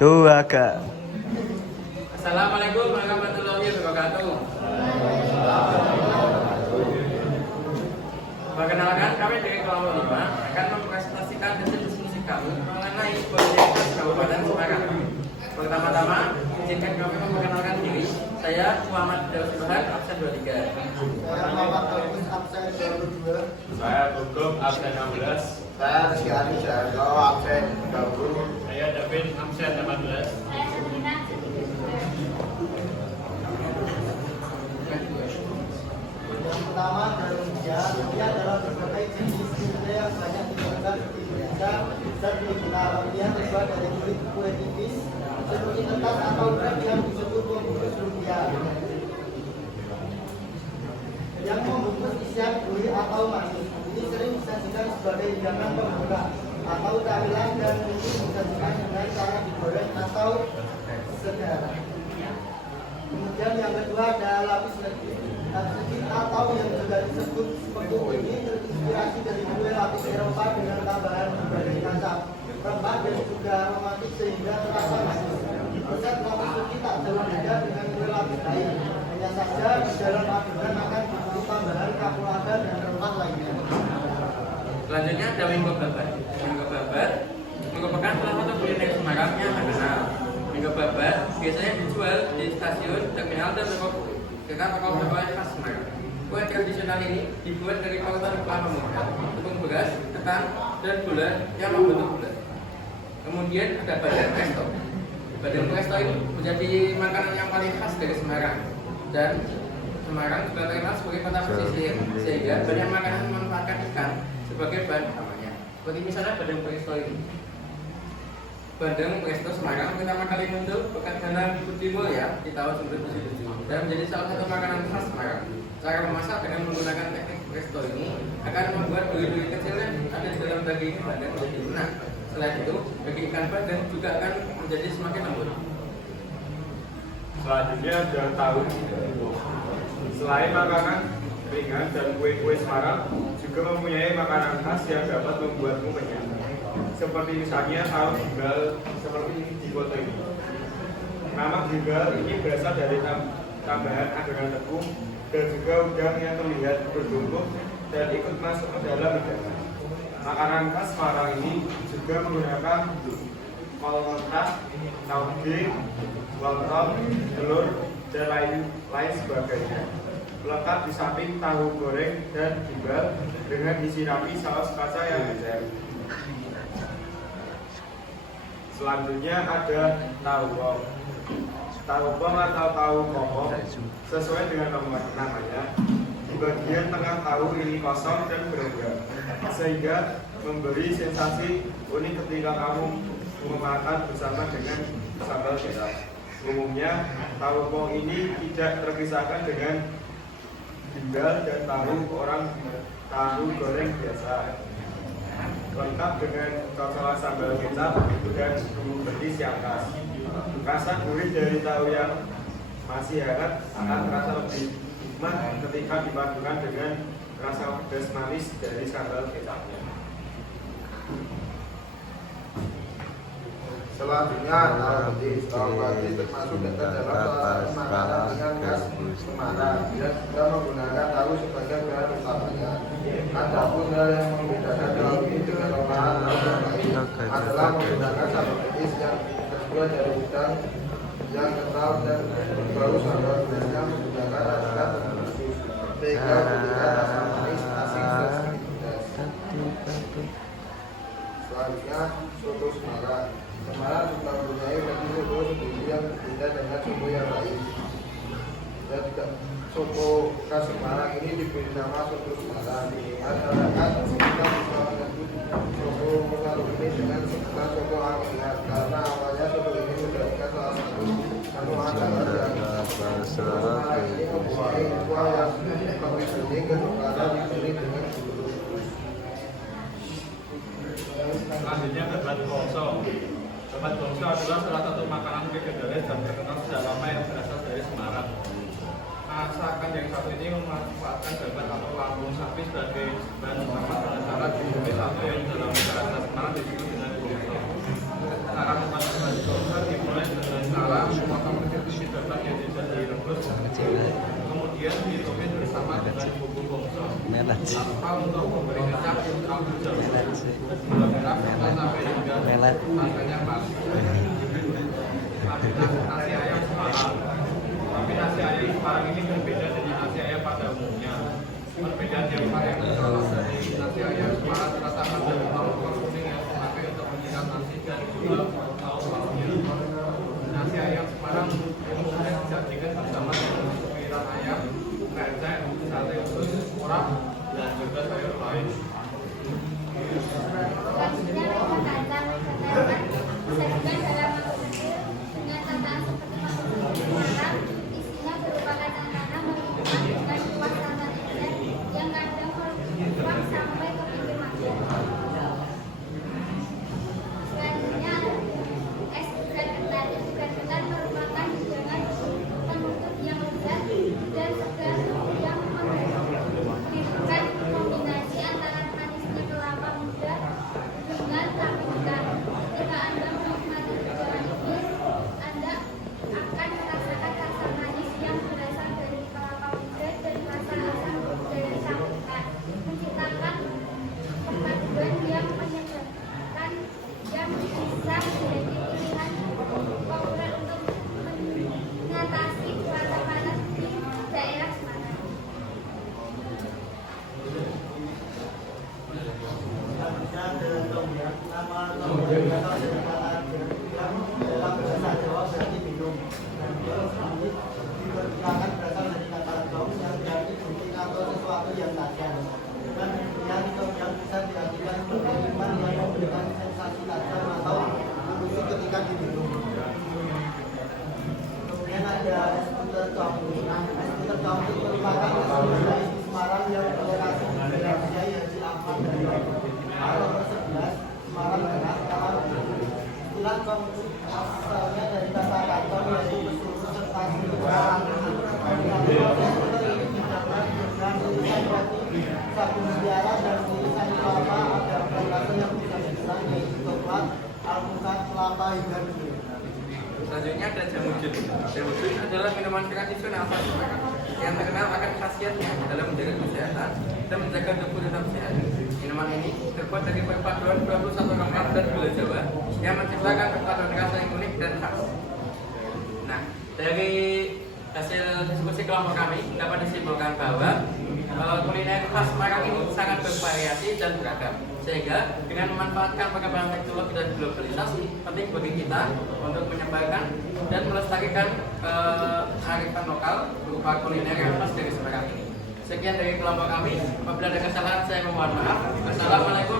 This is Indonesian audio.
Tuaka. Assalamualaikum warahmatullahi wabarakatuh. Perkenalkan, kami dari kelompok 5 akan mempresentasikan diskusi kami mengenai politik Kabupaten Semarang. Pertama-tama, izinkan kami memperkenalkan diri. Saya Muhammad Daud Subhan, absen 23. Saya Muhammad Agus, absen 22. Saya Gugup, absen 16. Saya Rizky Adi Jargo, absen 30. Saya David, absen 18. Yang pertama dia adalah berbagai jenis kue yang banyak ditemukan di Indonesia dan Filipina. Bagian terbuat dari kulit kue tipis seperti ketan atau krep yang disebut pembungkus lumpia. Yang membungkus isian kue atau manis. Ini sering disajikan sebagai hidangan pembuka atau camilan dan mungkin disajikan dengan cara digoreng atau segar. Kemudian yang kedua ada lapis legit atau yang juga disebut sepekuk. Ini terinspirasi dari kue lapis Eropa dengan tambahan berbagai kacang, rempah dan juga aromatik sehingga terasa manis. Resep lapis legit tak jauh beda dengan kue lapis lain. Hanya saja di dalam adonan akan diberi tambahan kapulaga dan rempah lainnya. Selanjutnya ada Minggu Babat. Minggu Babat merupakan salah satu kuliner Semarang yang terkenal. Minggu Babat biasanya dijual di stasiun, terminal, dan toko khas Semarang. Kue tradisional ini dibuat dari parutan kelapa muda, tepung beras, ketan, dan gula yang membentuk bulat. Kemudian ada badang presto. Badang presto ini menjadi makanan yang paling khas dari Semarang. Dan Semarang juga terkenal sebagai kota pesisir, sehingga banyak makanan memanfaatkan ikan sebagai bahan utamanya. Seperti misalnya badang presto ini. Badang presto Semarang pertama kali muncul pekan dalam Budi Mulya di tahun 1977 dan menjadi salah satu makanan khas Semarang. Cara memasak dengan menggunakan teknik presto ini akan membuat duri-duri kecil yang ada di dalam daging badang menjadi lunak. Selain itu, daging ikan badang juga akan menjadi semakin lembut. Selanjutnya ada tahu. Selain makanan ringan dan kue-kue Semarang, juga mempunyai makanan khas yang dapat membuatmu kenyang. Seperti misalnya tahu gimbal seperti ini di foto ini. Nama gimbal ini berasal dari tambahan adonan tepung dan juga udang yang terlihat bertumpuk dan ikut masuk ke dalam hidangan. Makanan khas Semarang ini juga menggunakan kol mentah, tauge, lontong, telur, dan lain sebagainya. Lengkap di samping tahu goreng dan gimbal dengan disirapi saus kaca yang encer. Selanjutnya ada tahu pong. Tahu pong atau tahu koko sesuai dengan namanya. Di bagian tengah tahu ini kosong dan berenggang, sehingga memberi sensasi unik ketika kamu memakan bersama dengan sambal kecap. Umumnya tahu pong ini tidak terpisahkan dengan gimbal dan tahu goreng biasa. Lengkap dengan cocolan sambal kecap dan bumbu petis yang khas. Rasa gurih dari tahu yang masih hangat akan terasa lebih nikmat ketika dipadukan dengan rasa pedas manis dari sambal kecapnya. Selanjutnya tahu pati termasuk dekat dalam salah satu makanan dengan khas Semarang. Dia juga menggunakan tahu sebagai bahan utamanya. Adapun hal yang membedakan tahu ini dengan olahan tahu yang lain adalah menggunakan sambal petis yang terbuat dari udang yang kental dan berbau sambal biasanya menggunakan rasa khusus sehingga memberikan rasa manis, asin, dan sedikit pedas. Selanjutnya soto Semarang. Semarang juga mempunyai versi soto sendiri yang berbeda dengan soto yang lain. Dan soto khas Semarang ini diberi nama soto Semarang. Masyarakat kita bisa menyebut soto Semarang ini dengan sebutan soto angkringan karena awalnya soto ini menjadikan salah satu menu andalan Semarang ini mempunyai kuah yang lebih bening karena diberi dengan bumbu. Selanjutnya debat gongso. Debat gongso adalah salah satu makanan legendaris dan terkenal sudah lama yang berasal dari Semarang. Masakan yang satu ini memanfaatkan debat atau lambung sapi sebagai bahan utama dengan cara ditumis atau yang dalam bahasa Semarang disebut dengan gongso. Cara memasak debat gongso melat sih. Tanpa untuk memberi kecap kamu jauh. Melat sih. Sampai hingga Melat. harganya pas. Tapi nasi ayam Semarang. Tapi nasi ayam Semarang ini berbeda dengan nasi ayam pada umumnya. Perbedaan yang paling utama dari nasi ayam Semarang terdapat dari tahu kuning yang dipakai untuk menyiram nasi dan juga tahu bawangnya. Nasi ayam Semarang umumnya disajikan bersama dengan suiran ayam, krecek, sate usus, urat, dan juga sayur lain. Selanjutnya lewat kacang disajikan dalam mangkuk kecil dengan tataan seperti mangkuk Semarang. Isinya berupa kacang tanah melimpah dan kuah santan encer yang kadang melimpah sampai ke pinggir mangkuk. Selanjutnya es bukan ketan. Es bukan ketan merupakan hidangan penutup yang lezat dan segar yang memberikan kombinasi antara manisnya kelapa muda dengan rambutan. Ketika Anda menikmati hidangan ini, Anda akan merasakan rasa manis yang berasal dari kelapa muda dan rasa asam dari rambutan, menciptakan perpaduan yang menyegarkan yang bisa menjadi pilihan populer untuk mengatasi cuaca panas di daerah Semarang. Selanjutnya ada tombak. Nama tombak atau sederhana yang dalam bahasa Jawa berarti minum. Dan ini diperkirakan berasal dari kata tong yang berarti gunting atau sesuatu yang tajam. Dan kemudian tombak bisa diartikan sebagai minuman yang memberikan sensasi tajam atau menusuk ketika diminum. Kemudian ada es puter tong. Es puter tong itu merupakan es dari Semarang yang berlokasi di Jalan Jaya di Ahmad dari nomor 11 Semarang Barat. Kalau istilah tong asalnya dari kata kantong yaitu keseluruh serta seluruh. Ini didapat dengan tulisan roti, sagu mutiara dan tulisan kelapa. Ada perkataan yang bisa dibilang yaitu coklat, alpukat, kelapa hingga durian. Selanjutnya ada jamu jus. Jamu jus adalah minuman tradisional khas Semarang yang terkenal akan khasiatnya dalam menjaga kesehatan dan menjaga tubuh tetap sehat. Minuman ini terbuat dari perpaduan 21 rempah dan gula Jawa yang menciptakan perpaduan rasa yang unik dan khas. Nah, dari hasil diskusi kelompok kami dapat disimpulkan bahwa kuliner khas Semarang ini sangat bervariasi dan beragam, sehingga dengan memanfaatkan perkembangan teknologi dan globalisasi penting bagi kita untuk menyebarkan dan melestarikan kearifan lokal berupa kuliner yang khas dari Semarang ini. Sekian dari kelompok kami. Apabila ada kesalahan saya mohon maaf. Wassalamualaikum